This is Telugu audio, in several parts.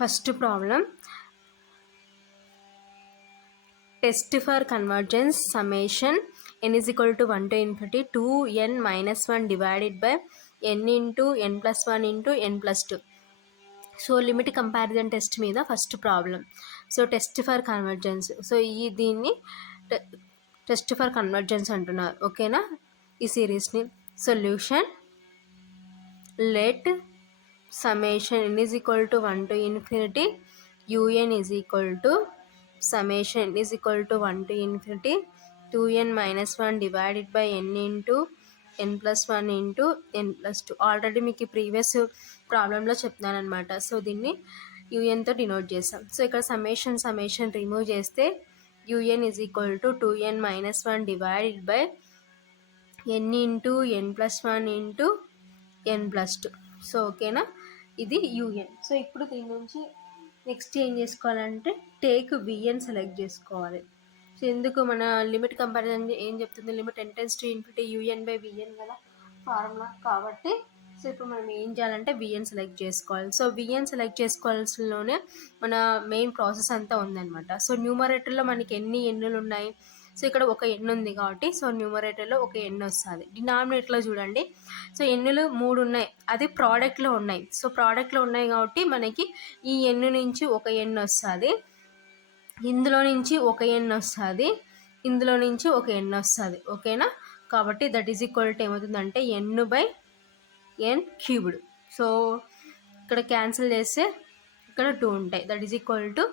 First problem test for convergence summation n is equal to 1 to infinity 2n minus 1 divided by n into n plus 1 into n plus 2. So limit comparison test మీద first problem. So test for convergence, so దీన్ని టెస్ట్ ఫర్ కన్వర్జెన్స్ అంటున్నారు. ఓకేనా, ఈ సిరీస్ని. Solution let summation n is equal to 1 to infinity un is equal to summation n is equal to 1 to infinity 2n minus 1 divided by n into n plus 1 into n plus 2. Already మీకు ఈ ప్రీవియస్ ప్రాబ్లంలో చెప్తున్నాను అనమాట. సో దీన్ని యూఎన్తో డినోట్ చేస్తాం. సో ఇక్కడ సమ్మేషన్ రిమూవ్ చేస్తే un is equal to 2n minus 1 divided by n into n plus 1 into n plus 2. So ఓకేనా, ఇది యూఎన్. సో ఇప్పుడు దీని నుంచి నెక్స్ట్ ఏం చేసుకోవాలంటే టేక్ విఎన్ సెలెక్ట్ చేసుకోవాలి. సో ఎందుకు మన లిమిట్ కంపారిజన్ ఏం చెప్తుంది, limit n tends to infinity UN by VN కదా ఫార్ములా కాబట్టి. సో ఇప్పుడు మనం ఏం చేయాలంటే విఎన్ సెలెక్ట్ చేసుకోవాలి. సో విఎన్ సెలెక్ట్ చేసుకోవాల్సిలోనే మన మెయిన్ ప్రాసెస్ అంతా ఉందన్నమాట. సో న్యూమరేటర్లో మనకి ఎన్ని ఎన్నులు ఉన్నాయి, సో ఇక్కడ ఒక ఎన్ ఉంది కాబట్టి సో న్యూమరేటర్లో ఒక ఎన్ వస్తుంది. డినామినేటర్లో చూడండి, సో ఎన్నులు 3 ఉన్నాయి, అది ప్రోడక్ట్లో ఉన్నాయి. సో ప్రోడక్ట్లో ఉన్నాయి కాబట్టి మనకి ఈ ఎన్ను నుంచి ఒక ఎన్ వస్తుంది, ఇందులో నుంచి ఒక ఎన్ వస్తుంది, ఇందులో నుంచి ఒక ఎన్ వస్తుంది. ఓకేనా, కాబట్టి దట్ ఈజ్ ఈక్వల్ టు ఏమవుతుందంటే ఎన్ బై ఎన్ క్యూబ్డ్. సో ఇక్కడ క్యాన్సిల్ చేస్తే ఇక్కడ 2 ఉంటాయి. That is equal to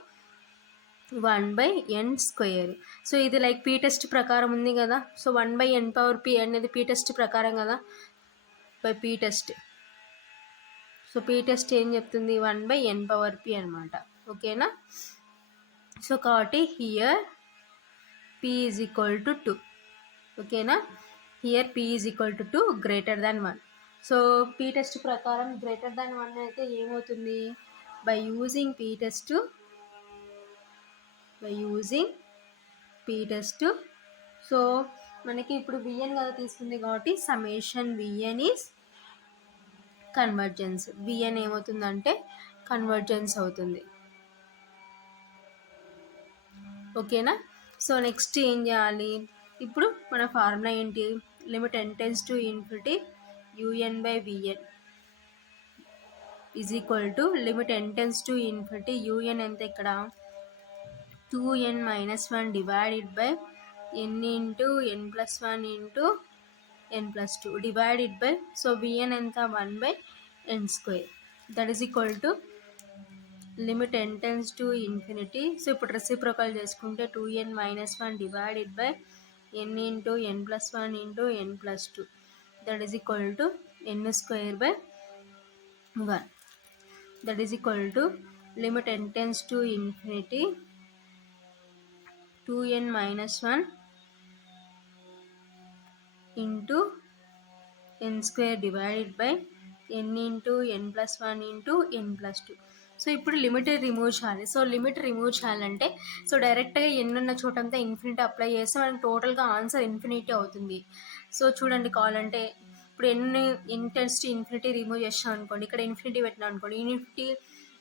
1 by n square. So ఇది లైక్ పీ టెస్ట్ ప్రకారం ఉంది కదా. So 1 by n power p అనేది పీ టెస్ట్ ప్రకారం కదా, by P test. So P test ఏం చెప్తుంది, 1 by n పవర్ p అనమాట. ఓకేనా, సో కాబట్టి here p is equal to 2. ఓకేనా, here p is equal to 2 greater than 1. So P test ప్రకారం గ్రేటర్ దాన్ 1 అయితే ఏమవుతుంది, by using P test so మనకి ఇప్పుడు విఎన్ కదా తీసుకుంది కాబట్టి summation V N is convergence. V N ఏమవుతుందంటే కన్వర్జెన్స్ అవుతుంది. ఓకేనా, సో నెక్స్ట్ ఏం చేయాలి, ఇప్పుడు మన ఫార్ములా ఏంటి, limit n tends to infinity un by vn is equal to limit n tends to infinity un ఎంత ఇక్కడ 2n minus 1 divided by n into n plus 1 into n plus 2 divided by, so vn ఎంత 1 by n square. that is equal to limit n tends to infinity. So ఇప్పుడు రెసిప్రోకల్ చేసుకుంటే 2n minus 1 divided by n into n plus 1 into n plus 2 that is equal to n square by 1. that is equal to limit n tends to infinity 2n minus 1 into n square divided by n into n plus 1 into n plus 2. So ఇప్పుడు లిమిట్ రిమూవ్ చేయాలి. సో లిమిట్ రిమూవ్ చేయాలంటే సో డైరెక్ట్గా ఎన్ని ఉన్న చోటంతా ఇన్ఫినిటీ అప్లై చేస్తే మనకి టోటల్గా ఆన్సర్ ఇన్ఫినిటీ అవుతుంది. సో చూడండి, కావాలంటే ఇప్పుడు n tends to infinity remove చేసాం అనుకోండి, ఇక్కడ ఇన్ఫినిటీ పెట్టినాం అనుకోండి, ఇన్ఫినిటీ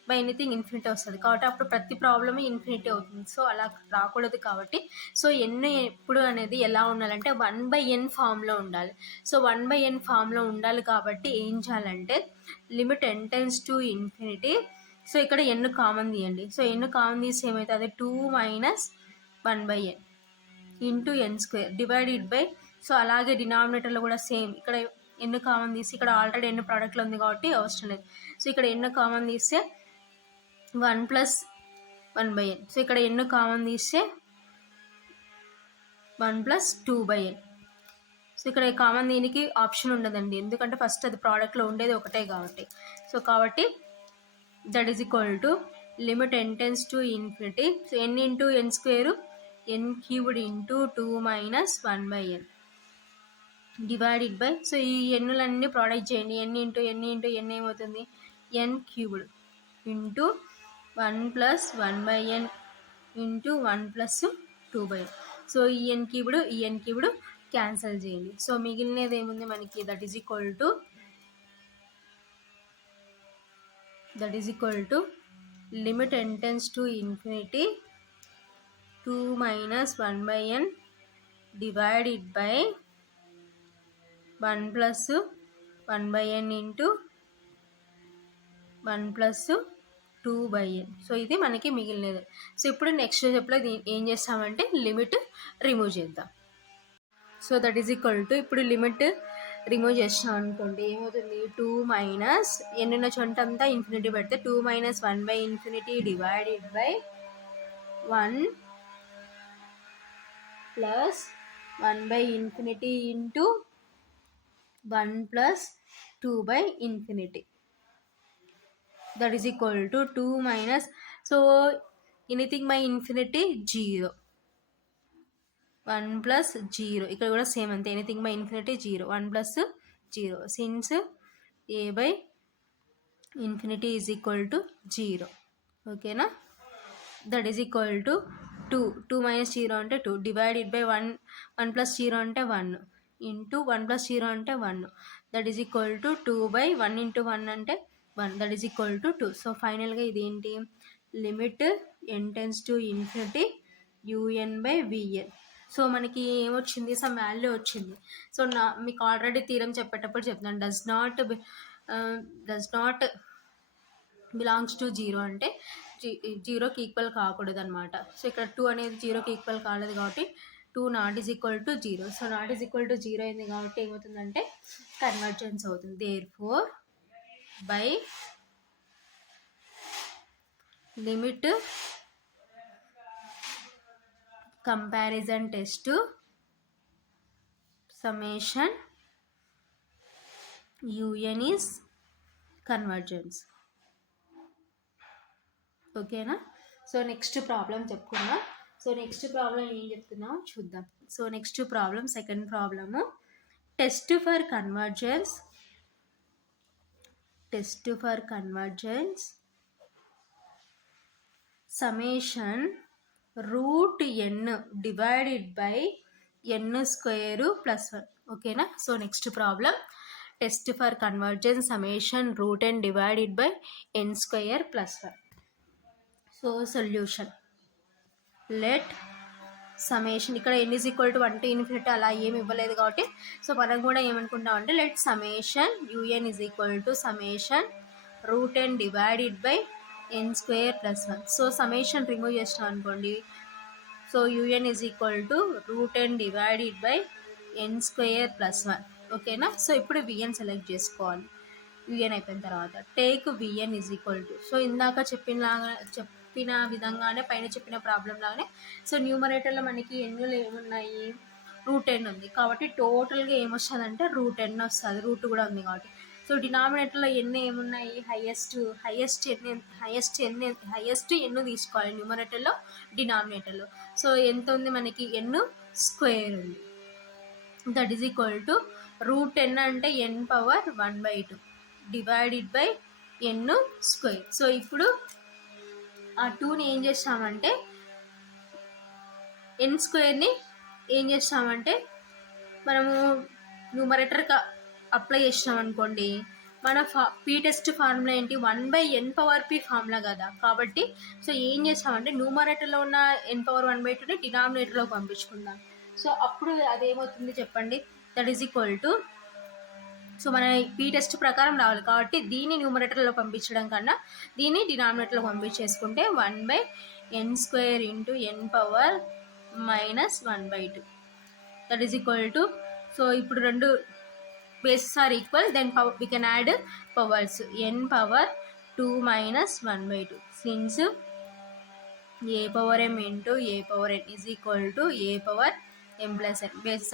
బై ఎనీథింగ్ ఇన్ఫినిటీ వస్తుంది కాబట్టి అప్పుడు ప్రతి ప్రాబ్లమ్ ఇన్ఫినిటీ అవుతుంది. సో అలా రాకూడదు కాబట్టి సో ఎన్ ఎప్పుడు అనేది ఎలా ఉండాలంటే 1 by n ఫామ్లో ఉండాలి. సో 1 by n ఫామ్లో ఉండాలి కాబట్టి ఏం చేయాలంటే limit n tends to infinity, so ఇక్కడ ఎన్ కామన్ తీయండి. సో ఎన్ కామన్ తీస్తే ఏమవుతుంది, 2 minus 1 by n into n square divided by, so అలాగే డినామినేటర్లో కూడా సేమ్ ఇక్కడ ఎన్ కామన్ తీసి, ఇక్కడ ఆల్రెడీ ఎన్ ప్రోడక్ట్లో ఉంది కాబట్టి అవసరం లేదు. సో ఇక్కడ ఎన్ కామన్ తీస్తే 1 plus 1 by n. సో ఇక్కడ ఎన్ కామన్ తీస్తే 1 plus 2 by n. సో ఇక్కడ కామన్ దీనికి ఆప్షన్ ఉండదండి, ఎందుకంటే ఫస్ట్ అది ప్రోడక్ట్లో ఉండేది ఒకటే కాబట్టి. సో కాబట్టి that is equal to limit n tends to infinity, so n into n square n cubed into 2 minus 1 by n divided by, so ఈ ఎన్నులన్నీ ప్రోడక్ట్ చేయండి, n ఇంటూ n ఏమవుతుంది, n cubed into 1 plus 1 by n into 1 plus 2 by n. So ఈ n క్యూబ్డ్ క్యాన్సిల్ చేయండి. సో మిగిలినది ఏముంది మనకి, that is equal to limit n tends to infinity 2 minus 1 by n divided by 1 plus 1 by n into 1 plus 2 by n. So ఇది మనకి మిగిలినది. సో ఇప్పుడు నెక్స్ట్ స్టెప్లో ఏం చేస్తామంటే లిమిట్ రిమూవ్ చేద్దాం. So that is equal to ఇప్పుడు లిమిట్ రిమూవ్ చేసినాం అనుకోండి ఏమవుతుంది 2 మైనస్ ఎన్నున్న చోట అంతా ఇన్ఫినిటీ పెడితే 2 minus 1 by infinity divided by 1 plus 1 by infinity into 1 plus 2 by infinity that is equal to 2 minus so anything by infinity 0 1 plus 0 ఇక్కడ కూడా సేమ్ అంతే anything by infinity 0 1 plus 0 since A by infinity is equal to 0 ఓకేనా that is equal to 2 minus 0 అంటే 2 డివైడెడ్ బై 1 ప్లస్ 0 అంటే 1 ఇంటూ 1 ప్లస్ 0 అంటే 1 that is equal to 2 by 1 into 1 అంటే 1 that is equal to 2 so ఫైనల్గా ఇది ఏంటి limit n tends to infinity un by vn so మనకి ఏమొచ్చింది సమ్ వాల్యూ వచ్చింది సో మీకు ఆల్రెడీ థీరం చెప్పేటప్పుడు చెప్తున్నాను డస్ నాట్ బిలాంగ్స్ టు 0 అంటే 0కి ఈక్వల్ కాకూడదు అనమాట సో ఇక్కడ 2 అనేది 0కి ఈక్వల్ కాలేదు కాబట్టి 2 not is equal to 0 so not is equal to 0 అయింది కాబట్టి ఏమవుతుందంటే కన్వర్జెన్స్ అవుతుంది therefore by limit comparison test summation un is convergence ఓకేనా సో నెక్స్ట్ ప్రాబ్లం చెప్పుకుందాం సో నెక్స్ట్ ప్రాబ్లం ఏం చెప్తున్నాం చూద్దాం so next problem second problem test for convergence summation root n divided by n square plus 1 ఓకేనా so next problem test for convergence summation root n divided by n square plus 1 so solution let summation ఇక్కడ n is equal to 1 to infinity అలా ఏమి ఇవ్వలేదు కాబట్టి సో మనం కూడా ఏమనుకుంటాం అంటే let summation un is equal to summation root n divided by n square plus 1 so summation remove చేసినాం అనుకోండి so un is equal to root n divided by n square plus 1 ఓకేనా సో ఇప్పుడు vn సెలెక్ట్ చేసుకోవాలి vn అయిపోయిన తర్వాత take vn is equal to so ఇందాక చెప్పిన విధంగానే పైన చెప్పిన ప్రాబ్లం లాగానే సో న్యూమరేటర్లో మనకి ఎన్నులు ఏమున్నాయి రూట్ n ఉంది కాబట్టి టోటల్గా ఏమొస్తుందంటే రూట్ n వస్తుంది రూట్ కూడా ఉంది కాబట్టి సో డినామినేటర్లో ఎన్ని ఏమున్నాయి హైయెస్ట్ ఎన్ను తీసుకోవాలి న్యూమరేటర్లో డినామినేటర్లో సో ఎంత ఉంది మనకి ఎన్ స్క్వేర్ ఉంది that is equal to root n అంటే n power 1/2 divided by n square so ఇప్పుడు ఆ 2ని ఏం చేస్తామంటే n స్క్వేర్ని ఏం చేస్తామంటే మనము న్యూమరేటర్కి అప్లై చేసినాం అనుకోండి మన పీ టెస్ట్ ఫార్ములా ఏంటి 1/n పవర్ p ఫార్ములా కదా కాబట్టి సో ఏం చేస్తామంటే న్యూమరేటర్లో ఉన్న n పవర్ 1/2ని డినామినేటర్లోకి పంపించుకుందాం సో అప్పుడు అదేమవుతుంది చెప్పండి that is equal to so మన పీ టెస్ట్ ప్రకారం రావాలి కాబట్టి దీన్ని న్యూమరేటర్లో పంపించడం కన్నా దీన్ని డినామినేటర్లో పంపించేసుకుంటే 1/n square into n power -1/2 that is equal to so ఇప్పుడు రెండు bases are equal then we can add powers n power 2 minus 1/2 since a power m into a power n is equal to a power m plus n bases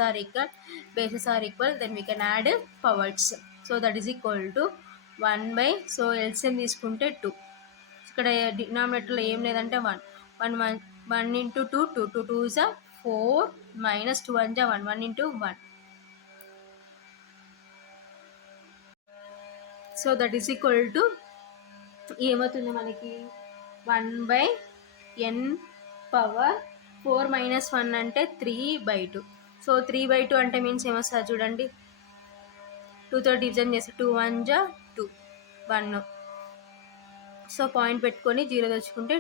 are equal then we can add powers so that is equal to 1 by so LCM తీసుకుంటే 2 ఇక్కడ డినామినేటర్లో ఏం లేదంటే 1 into 2 2 is 4 minus 2 1 1 into 1 so that is equal to ఏమవుతుంది మనకి 1/n పవర్ 4 - 1 అంటే 3/2 సో 3/2 అంటే మీన్స్ ఏమొస్తుంది చూడండి 2తో డివిజన్ చేస్తే 2 1 2 1 సో పాయింట్ పెట్టుకొని 0 తెచ్చుకుంటే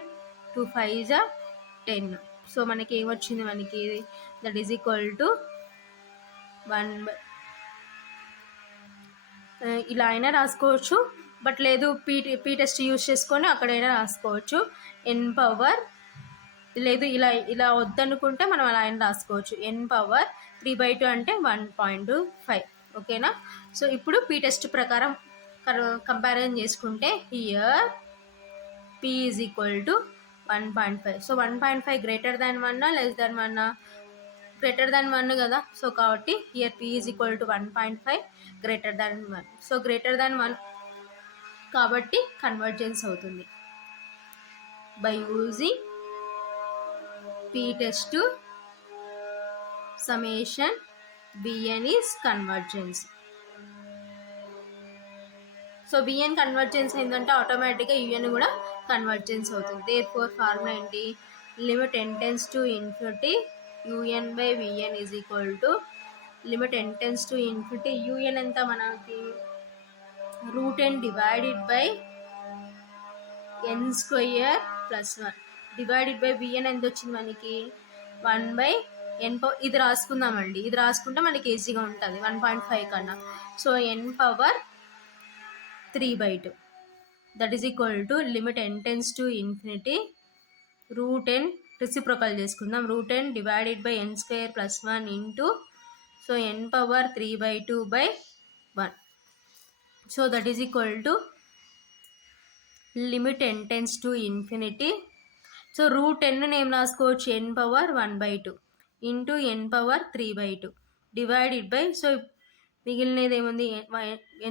2 5 10. సో మనకి ఏమొచ్చింది, మనకి దట్ ఈజ్ ఈక్వల్ టు 1 ఇలా అయినా రాసుకోవచ్చు, బట్ లేదు పీ టెస్ట్ యూజ్ చేసుకొని అక్కడైనా రాసుకోవచ్చు. ఎన్ పవర్ లేదు ఇలా వద్దనుకుంటే మనం అలా అయినా రాసుకోవచ్చు. ఎన్ పవర్ 3/2 అంటే 1.5. ఓకేనా. సో ఇప్పుడు పీ టెస్ట్ ప్రకారం కంపారిజన్ చేసుకుంటే here p is equal to 1.5. So 1.5 greater than 1 less than 1? Greater than 1 కదా. సో కాబట్టి here p is equal to 1.5 greater than 1. So greater than 1 కాబట్టి కన్వర్జెన్స్ అవుతుంది. By using p test summation bn is convergence. So bn convergence ఏంటంటే ఆటోమేటిక్గా un కూడా కన్వర్జెన్స్ అవుతుంది. దేర్ఫోర్ ఫార్ములా ఏంటి, limit n tends to infinity un by vn is equal to limit n tends to infinity un ఎంత మనకి √n divided by n square plus 1 divided by vn ఎంత వచ్చింది మనకి 1/n. ఇది రాసుకుందామండి, ఇది రాసుకుంటే మనకి ఈజీగా ఉంటుంది 1.5 కన్నా. So n power 3/2 that is equal to limit n tends to infinity √n reciprocal చేసుకుందాం, √n divided by n square plus 1 into so n power 3/2/1. So that is equal to limit n tends to infinity. So √n ఏం రాసుకోవచ్చు, n power 1/2 into n power 3/2 divided by so మిగిలినది ఏముంది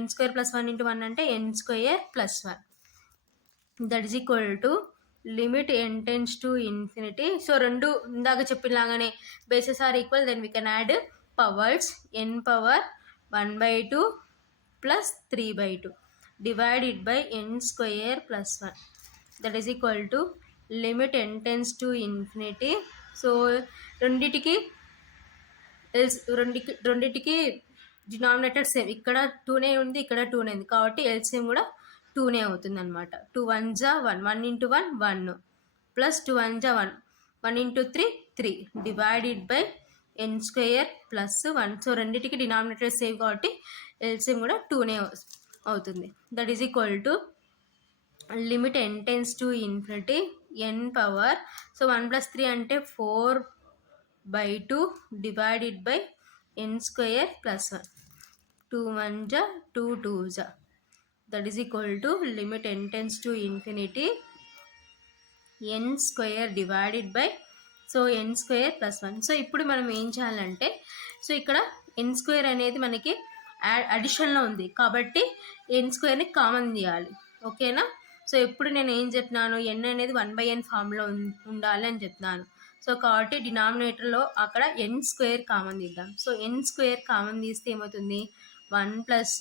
n స్క్వేర్ ప్లస్ 1 ఇంటూ 1 అంటే n square plus 1. That is equal to limit n tends to infinity. So రెండు ఇందాక చెప్పినలాగానే bases are equal, then we can add powers. n power 1/2 plus 3/2 divided by n square plus 1. That is equal to limit n tends to infinity. So రెండిటికి డినామినేటర్ సేమ్, ఇక్కడ 2నే ఉంది, ఇక్కడ 2నే ఉంది కాబట్టి ఎల్సిఎం కూడా 2నే అవుతుంది అనమాట. 2 1 1 1 into 1 1 plus 2 1 1 1 into 3 3 divided by n square plus 1. So రెండింటికి డినామినేటర్ సేమ్ కాబట్టి ఎల్సిఎం కూడా 2నే అవుతుంది. That is equal to limit n tends to infinity n power so 1 plus 3 అంటే 4/2 divided by n square plus 1. 2 1 2 2 that is equal to limit n tends to infinity n square divided by so n square plus 1. So ఇప్పుడు మనం ఏం చేయాలంటే, సో ఇక్కడ n స్క్వేర్ అనేది మనకి అడిషన్లో ఉంది కాబట్టి n స్క్వేర్ని కామన్ చేయాలి. ఓకేనా. సో ఇప్పుడు నేను ఏం చెప్తున్నాను, n అనేది 1/n ఫామ్లో ఉండాలి అని చెప్తున్నాను. సో కాబట్టి డినామినేటర్లో అక్కడ n స్క్వేర్ కామన్ తీద్దాం. సో n స్క్వేర్ కామన్ తీస్తే ఏమవుతుంది, 1 ప్లస్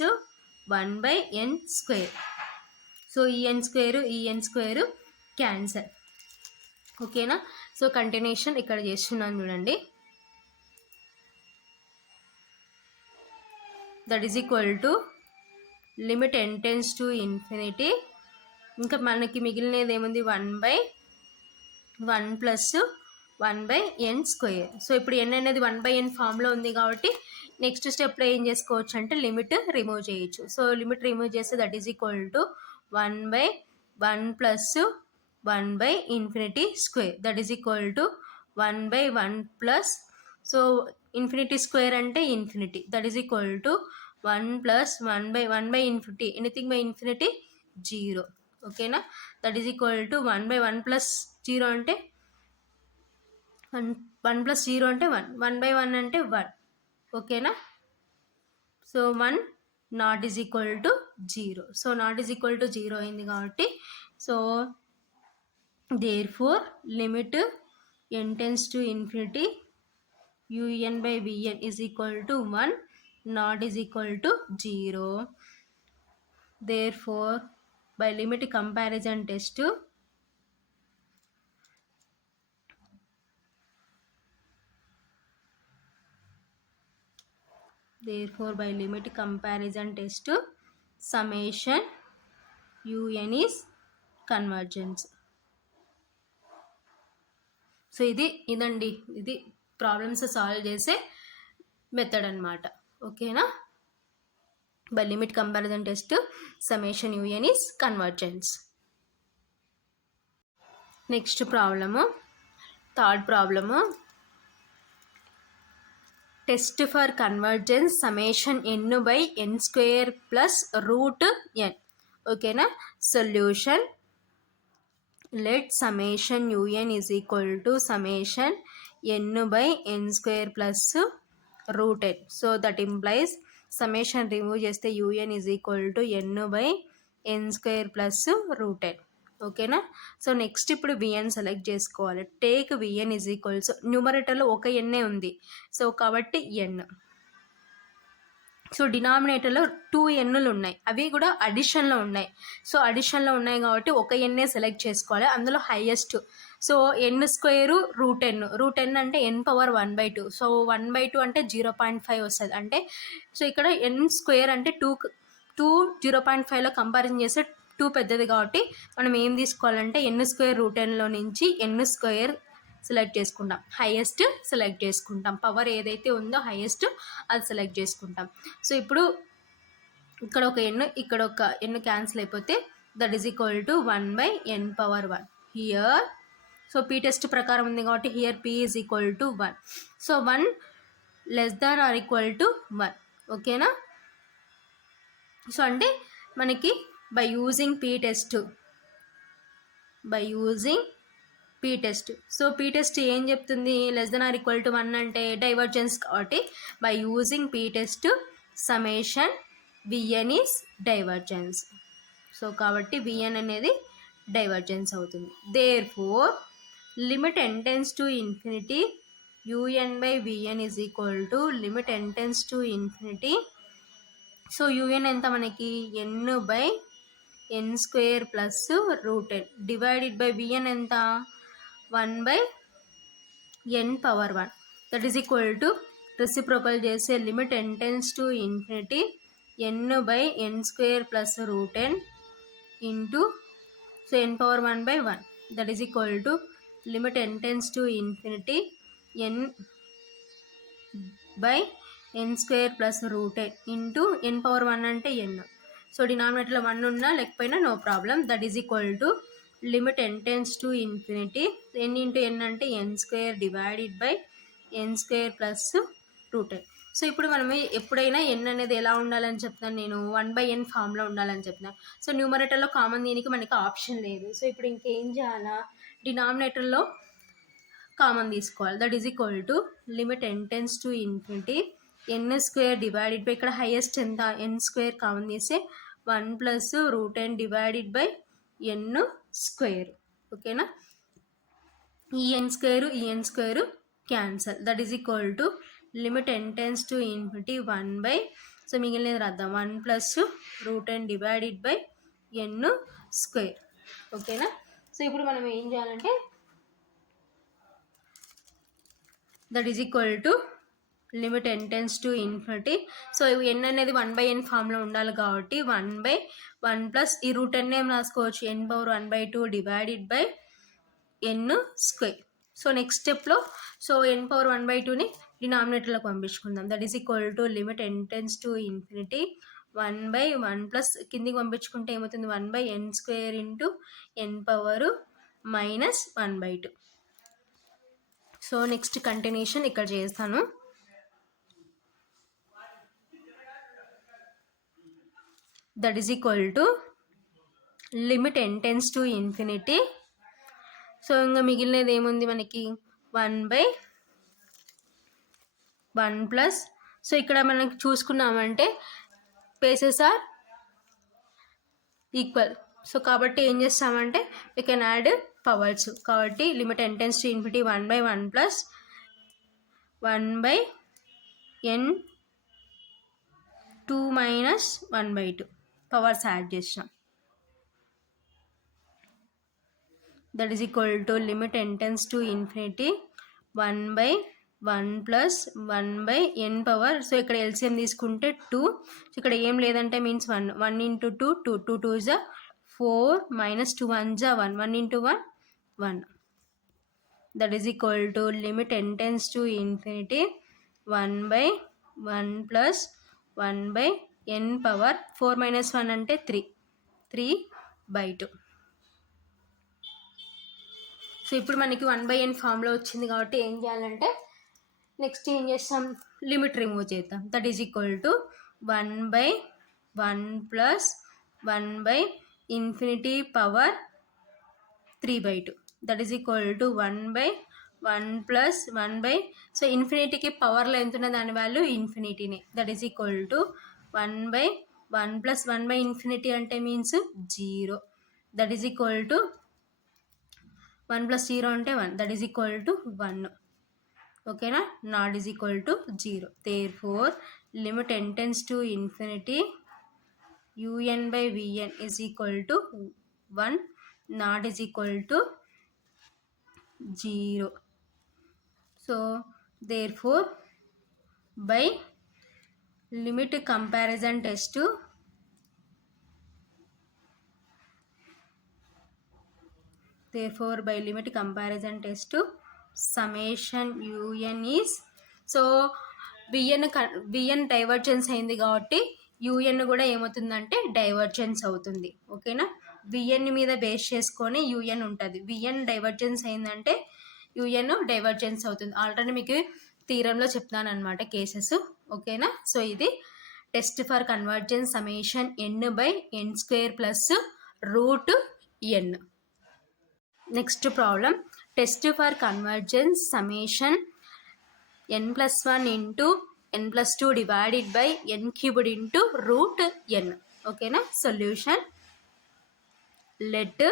1/n స్క్వేర్. సో ఈ n స్క్వేరు క్యాన్సల్. ఓకేనా. సో కంటిన్యూషన్ ఇక్కడ చేస్తున్నాను చూడండి. That is equal to limit n tends to infinity. ఇంకా మనకి మిగిలినది ఏముంది 1/1 ప్లస్ 1/n స్క్వేర్. సో ఇప్పుడు n అనేది 1/n ఫామ్లో ఉంది కాబట్టి నెక్స్ట్ స్టెప్లో ఏం చేసుకోవచ్చు అంటే లిమిట్ రిమూవ్ చేయొచ్చు. సో లిమిట్ రిమూవ్ చేస్తే that is equal to 1/1 plus 1/ఇన్ఫినిటీ square. That is equal to 1/1 plus so infinity square అంటే infinity. That is equal to 1 plus 1/ఇన్ఫినిటీ, ఎనీథింగ్ బై ఇన్ఫినిటీ 0. ఓకేనా. That is equal to 1/1 plus 0 అంటే 1 ప్లస్ 0 అంటే 1, 1/1 అంటే 1. ఓకేనా. So 1 not is equal to 0. So not is equal to 0 అయింది కాబట్టి so therefore limit n tends to infinity un by vn is equal to 1 not is equal to 0. Therefore by limit comparison test therefore by limit comparison test summation un is convergence. So ఇదండి ఇది ప్రాబ్లమ్స్ సాల్వ్ చేసే మెథడ్ అనమాట. ఓకేనా? By limit comparison test summation UN is convergence. Next problem, third problem, test for convergence summation n by n square plus root n. ఓకేనా? Solution, let summation un is equal to summation n by n square plus root n. So that implies summation remove చేస్తే un is equal to n by n square plus root n. ఓకేనా? సో నెక్స్ట్ ఇప్పుడు విఎన్ సెలెక్ట్ చేసుకోవాలి. టేక్ విఎన్ ఈజ్ ఈక్వల్స్, న్యూమరేటర్లో ఒక ఎన్నే ఉంది, సో కాబట్టి ఎన్. సో డినామినేటర్లో 2 ఎన్నులు ఉన్నాయి, అవి కూడా అడిషన్లో ఉన్నాయి. సో అడిషన్లో ఉన్నాయి కాబట్టి ఒక ఎన్నే సెలెక్ట్ చేసుకోవాలి, అందులో హైయెస్ట్. సో ఎన్ స్క్వేరు రూట్ ఎన్, రూట్ ఎన్ అంటే n పవర్ 1/2. సో 1/2 అంటే 0.5 వస్తుంది. అంటే సో ఇక్కడ ఎన్ స్క్వేర్ అంటే 2 0.5లో కంపారిజన్ చేస్తే 2 పెద్దది కాబట్టి మనం ఏం తీసుకోవాలంటే n స్క్వేర్ రూట్ ఎన్లో నుంచి n స్క్వేర్ సెలెక్ట్ చేసుకుంటాం, హైయెస్ట్ సెలెక్ట్ చేసుకుంటాం, పవర్ ఏదైతే ఉందో హైయెస్ట్ అది సెలెక్ట్ చేసుకుంటాం. సో ఇప్పుడు ఇక్కడ ఒక ఎన్, ఇక్కడ ఒక ఎన్ క్యాన్సిల్ అయిపోతే that is equal to 1/n power 1 here. So P test ప్రకారం ఉంది కాబట్టి here p is equal to 1. So 1 less than or equal to 1. ఓకేనా? సో అంటే మనకి by using P test, P test. So P test ఏం చెప్తుంది? Less than or equal to 1 అంటే డైవర్జెన్స్ కాబట్టి by using P test summation V N is divergence. So కాబట్టి విఎన్ అనేది డైవర్జెన్స్ అవుతుంది. Therefore limit n tends to infinity un by v n is equal to limit n tends to infinity. So un ఎంత మనకి? n by n square plus root n divided by v n ఎంత? 1/n power 1. That is equal to reciprocal చేసే limit n tends to infinity n by n square plus root n into so n power 1/1. That is equal to limit n tends to infinity n by n square plus root n into n power 1 అంటే n. సో డినామినేటర్లో 1 ఉన్నా లేకపోయినా no problem. That is equal to limit n tends to infinity n into n అంటే n square divided by n square plus root n. So ఇప్పుడు మనం ఎప్పుడైనా n అనేది ఎలా ఉండాలని చెప్తాను నేను? 1/n ఫామ్లో ఉండాలని చెప్తాను. సో న్యూమరేటర్లో కామన్ దీనికి మనకి ఆప్షన్ లేదు. సో ఇప్పుడు ఇంకేం చేయాలా? డినామినేటర్లో కామన్ తీసుకోవాలి. That is equal to limit n tends to infinity n square divided by, ఇక్కడ హైయెస్ట్ ఎంత? n స్క్వేర్ కామన్ తీస్తే 1 plus root n divided by n square. ఓకేనా? ఈ n square cancel. That is equal to limit n tends to infinity 1 by, so మిగిలినది రాద్దాం, 1 plus root n divided by n square. ఓకేనా? సో ఇప్పుడు మనం ఏం చేయాలంటే that is equal to limit n tends to infinity. So n అనేది 1/n ఫామ్లో ఉండాలి కాబట్టి 1/1 ప్లస్ ఈ రూట్ n ఏం రాసుకోవచ్చు? n power 1/2 divided by n square. So next స్టెప్లో సో n పవర్ 1/2ని డినామినేటర్లోకి పంపించుకుందాం. That is equal to limit n tends to infinity 1/1 plus కిందికి పంపించుకుంటే ఏమవుతుంది? 1/n square into n power -1/2. So next continuation ఇక్కడ చేస్తాను. That is equal to limit n tends to infinity. So ఇంకా మిగిలినది ఏముంది మనకి? 1/1 ప్లస్, సో ఇక్కడ మనకి చూసుకున్నామంటే బేసెస్ ఆర్ ఈక్వల్. సో కాబట్టి ఏం చేస్తామంటే వీ కెన్ యాడ్ పవర్స్. కాబట్టి limit n tends to infinity 1/1 plus 1/n2 minus 1/2 powers add చేసినాం. That is equal to limit n tends to infinity 1/1 plus 1/n power, so ఇక్కడ ఎల్సిఎం తీసుకుంటే 2, సో ఇక్కడ ఏం లేదంటే means 1 into 2 2 2 2 is 4 minus 2 1 1, 1 into 1 1, that is equal to limit n tends to infinity 1 by 1 plus 1 by n power 4 minus 1 అంటే 3 by 2. సో ఇప్పుడు మనకి 1/n ఫామ్లో వచ్చింది కాబట్టి ఏం చేయాలంటే నెక్స్ట్ ఏం చేస్తాం, లిమిట్ రిమూవ్ చేద్దాం. That is equal to 1/1 plus 1/ఇన్ఫినిటీ power 3/2, that is equal to 1/1 plus 1 so ఇన్ఫినిటీకి పవర్లో ఎంత ఉన్న దాని వాల్యూ ఇన్ఫినిటీనే, that is equal to 1/1 plus 1/ఇన్ఫినిటీ అంటే means 0, that is equal to 1 plus 0 అంటే 1, దట్ ఈజ్ ఈక్వల్ టు 1. ఓకేనా, not is equal to 0. Therefore limit n tends to infinity un by vn is equal to 1, not is equal to 0. So therefore by limit comparison test therefore by limit comparison test summation un is, so vn divergence అయింది కాబట్టి un కూడా ఏమవుతుందంటే డైవర్జెన్స్ అవుతుంది. ఓకేనా, vn మీద బేస్ చేసుకొని un ఉంటుంది. vn డైవర్జెన్స్ అయిందంటే un డైవర్జెన్స్ అవుతుంది. ఆల్రెడీ మీకు థీరంలో చెప్తాను అనమాట కేసెస్. ఓకేనా, సో ఇది test for convergence summation n by n square plus root n. Next problem, test for convergence summation n plus 1 into n plus 2 divided by n cubed into root n. ఓకేనా, solution let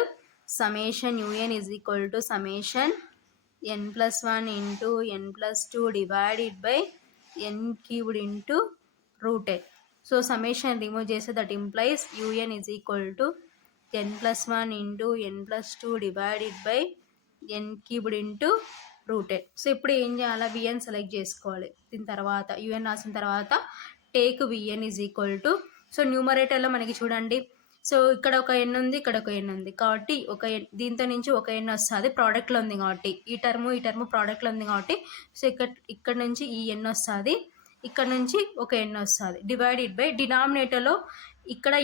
summation un is equal to summation n plus 1 into n plus 2 divided by n cubed into root n. So summation remove చేస్తే that implies un is equal to n plus 1 into n plus 2 divided by n cubed into root n. So ఇప్పుడు ఏం చేయాలి, vn సెలెక్ట్ చేసుకోవాలి. దీని తర్వాత un రాసిన తర్వాత take vn is equal to, so న్యూమరేటర్లో మనకి చూడండి, సో ఇక్కడ ఒక n ఉంది, ఇక్కడ ఒక n ఉంది కాబట్టి ఒక దీంతో నుంచి ఒక n వస్తుంది, ప్రోడక్ట్లో ఉంది కాబట్టి ఈ టర్ము ప్రోడక్ట్లో ఉంది కాబట్టి సో ఇక్కడ నుంచి ఈ n వస్తుంది, ఇక్కడ నుంచి ఒక n వస్తుంది, డివైడెడ్ బై డినామినేటర్లో ఇక్కడ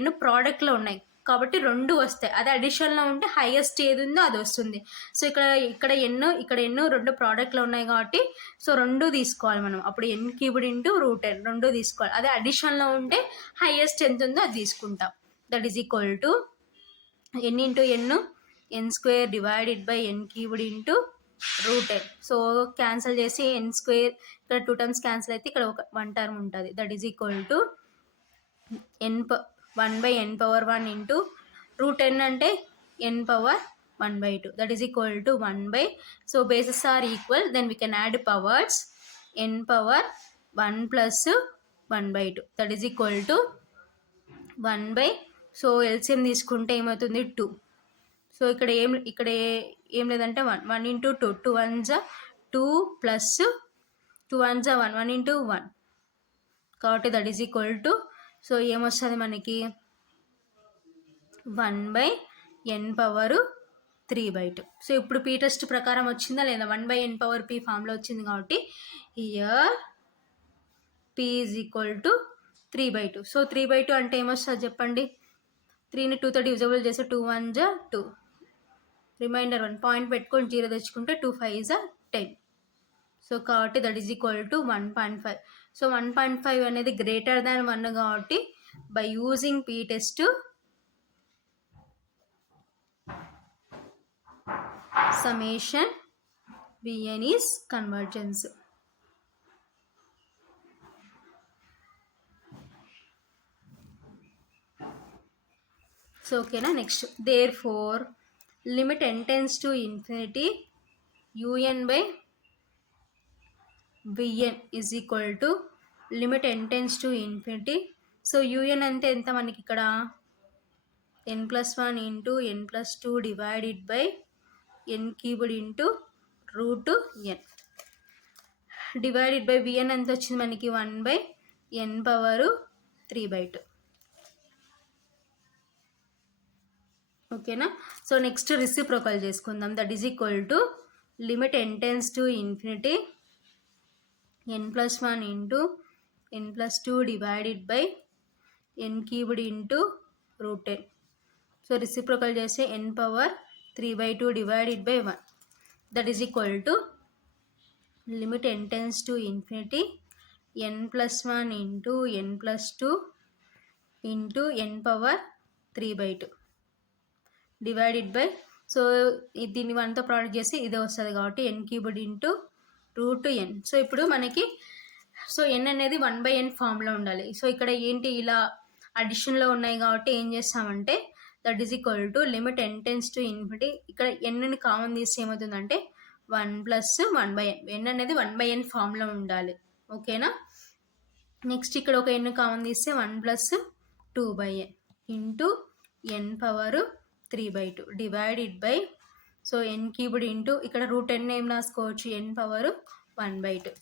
n ప్రోడక్ట్లో ఉన్నాయి కాబట్టి రెండు వస్తాయి. అది అడిషన్లో ఉంటే హైయెస్ట్ ఏది ఉందో అది వస్తుంది. సో ఇక్కడ ఎన్నో రెండు ప్రోడక్ట్లో ఉన్నాయి కాబట్టి సో రెండు తీసుకోవాలి మనం. అప్పుడు n cubed into root n రెండు తీసుకోవాలి. అదే అడిషన్లో ఉంటే హైయెస్ట్ ఎంత ఉందో అది తీసుకుంటాం. That is equal to n into n square divided by n cubed into root n. So cancel చేసి n స్క్వేర్ ఇక్కడ 2 టర్మ్స్ క్యాన్సిల్ అయితే ఇక్కడ ఒక 1 టర్మ్ ఉంటుంది. That is equal to 1 by n power 1 into root n అంటే n power 1 by 2, that is equal to 1 by, so bases are equal, then we can add powers, n power 1 plus 1 by 2, that is equal to 1 by, so LCM తీసుకుంటే ఏమవుతుంది 2. సో ఇక్కడ ఏం లేదంటే 1 into 2, 2 1s 2 plus 2 1s 1, 1 into 1 కాబట్టి that is equal to, so ఏమొస్తుంది మనకి 1 by n పవర్ 3/2. సో ఇప్పుడు పీ టెస్ట్ ప్రకారం వచ్చిందా లేదా, 1 by n పవర్ p ఫామ్లో వచ్చింది కాబట్టి here p is equal to 3/2. So 3/2 అంటే ఏమొస్తుంది చెప్పండి, 3ని 2తో డివిజబుల్ చేస్తే 2 1s 2, రిమైండర్ 1 పాయింట్ పెట్టుకొని 0 తెచ్చుకుంటే 2 5s 10. సో కాబట్టి that is equal to 1.5. So 1.5 అనేది గ్రేటర్ దాన్ 1 కాబట్టి by using P test summation vn is convergence. So ఓకేనా, next therefore limit n tends to infinity un by vn is equal to limit n tends to infinity. So un అంటే ఎంత మనకి ఇక్కడ n plus 1 into n plus 2 divided by n cubed into root n divided by vn ఎంత వచ్చింది మనకి 1 by n పవర్ 3/2. ఓకేనా. సో నెక్స్ట్ రెసిప్రోకల్ చేసుకుందాం. That is equal to limit n tends to infinity n+1 into n+2 divided by n cubed into √10. So reciprocal చేస్తే n^3/2 divided by 1. That is equal to limit n tends to infinity n+1 into n+2 into n^3/2 divided by, so దీన్ని 1తో ప్రోడక్ట్ చేసి ఇదే వస్తుంది కాబట్టి n cubed into √n. So ఇప్పుడు మనకి సో n అనేది 1/n ఫామ్లో ఉండాలి. సో ఇక్కడ ఏంటి ఇలా అడిషన్లో ఉన్నాయి కాబట్టి ఏం చేస్తామంటే that is equal to limit n tends to infinity, ఇక్కడ nని కామన్ తీస్తే ఏమవుతుందంటే 1 + 1/n. n అనేది 1/n ఫామ్లో ఉండాలి. ఓకేనా. నెక్స్ట్ ఇక్కడ ఒక n కామన్ తీస్తే 1 + 2/n into n^3/2 divided by, so n cubed into ఇక్కడ √n ఏం రాసుకోవచ్చు n^1/2.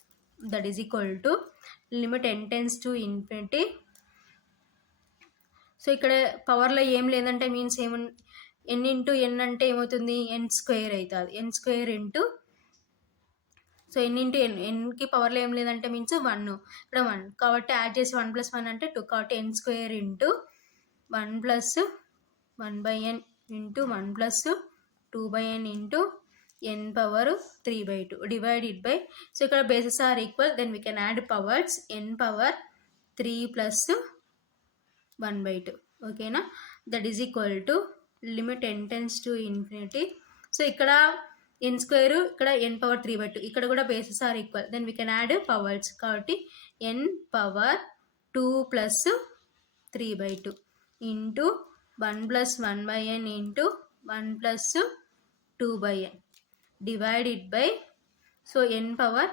That is equal to limit n tends to infinity. So ఇక్కడ పవర్లో ఏం లేదంటే మీన్స్ n ఇంటూ n అంటే ఏమవుతుంది n² అవుతుంది. n² into, so n into nకి పవర్లో ఏం లేదంటే మీన్స్ 1, ఇక్కడ 1 కాబట్టి యాడ్ చేసి 1 + 1 అంటే 2 కాబట్టి n² into 1 + 1/n into 1 + 2/n into n^3/2 divided by, so ఇక్కడ bases are equal then we can add powers n^3 + 1/2. ఓకేనా. That is equal to limit n tends to infinity. So ఇక్కడ n² ఇక్కడ n^3/2 ఇక్కడ కూడా bases are equal then we can add powers కాబట్టి n^2 + 3/2 into 1 + 1/n into 1 + 2/n divided by, so n power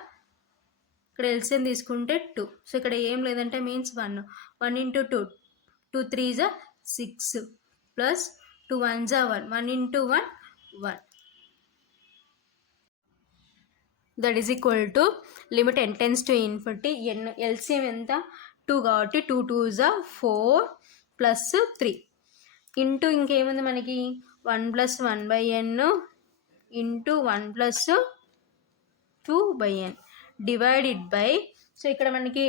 ఇక్కడ ఎల్సిఎం తీసుకుంటే 2. సో ఇక్కడ ఏం లేదంటే means 1 into 2 2 3s 6 plus 2 1s 1 1 into 1 1. That is equal to limit n tends to infinity LCM ఎంత 2 కాబట్టి 2 2s 4 ప్లస్ 3 ఇంటూ ఇంకేముంది మనకి 1 + 1/n into 1 + 2/n divided by, so ఇక్కడ మనకి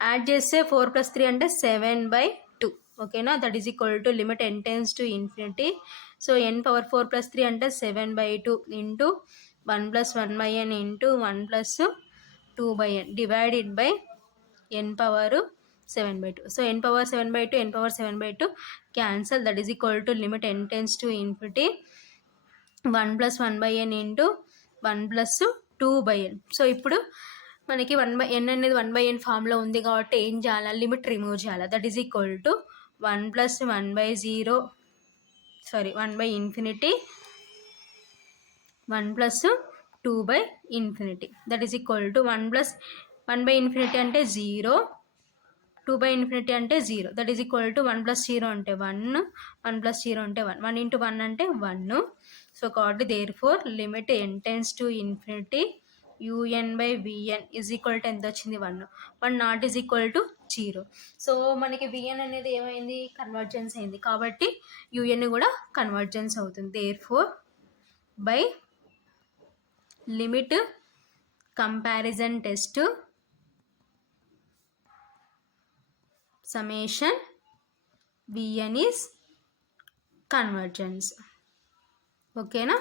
యాడ్ చేస్తే 4 + 3 అంటే 7/2. ఓకేనా. That is equal to limit n tends to infinity. So n^4 + 3 అంటే 7/2 into 1 + 1/n into 1 + 2/n divided by n^7/2. So n^7/2 n^7/2 cancel. That is equal to limit n tends to infinity 1 + 1/n into 1 + 2/n. So ఇప్పుడు మనకి n అనేది 1/n ఫామ్లో ఉంది కాబట్టి ఏం చేయాలి లిమిట్ రిమూవ్ చేయాలి. That is equal to 1 + 1/0 1/∞ 1 + 2/∞. That is equal to 1/∞ అంటే 0, 2/∞ అంటే 0. దట్ ఈజ్ ఈక్వల్ టు 1 + 0 అంటే 1, 1 + 0 అంటే 1, 1 ఇంటూ 1 అంటే 1. సో కాబట్టి therefore limit n tends to infinity un/vn is equal to ఎంత వచ్చింది 1 not is equal to 0. So మనకి vn అనేది ఏమైంది కన్వర్జెన్స్ అయింది కాబట్టి un కూడా కన్వర్జెన్స్ అవుతుంది. Therefore by limit comparison test summation vn is convergence. ఓకేనా.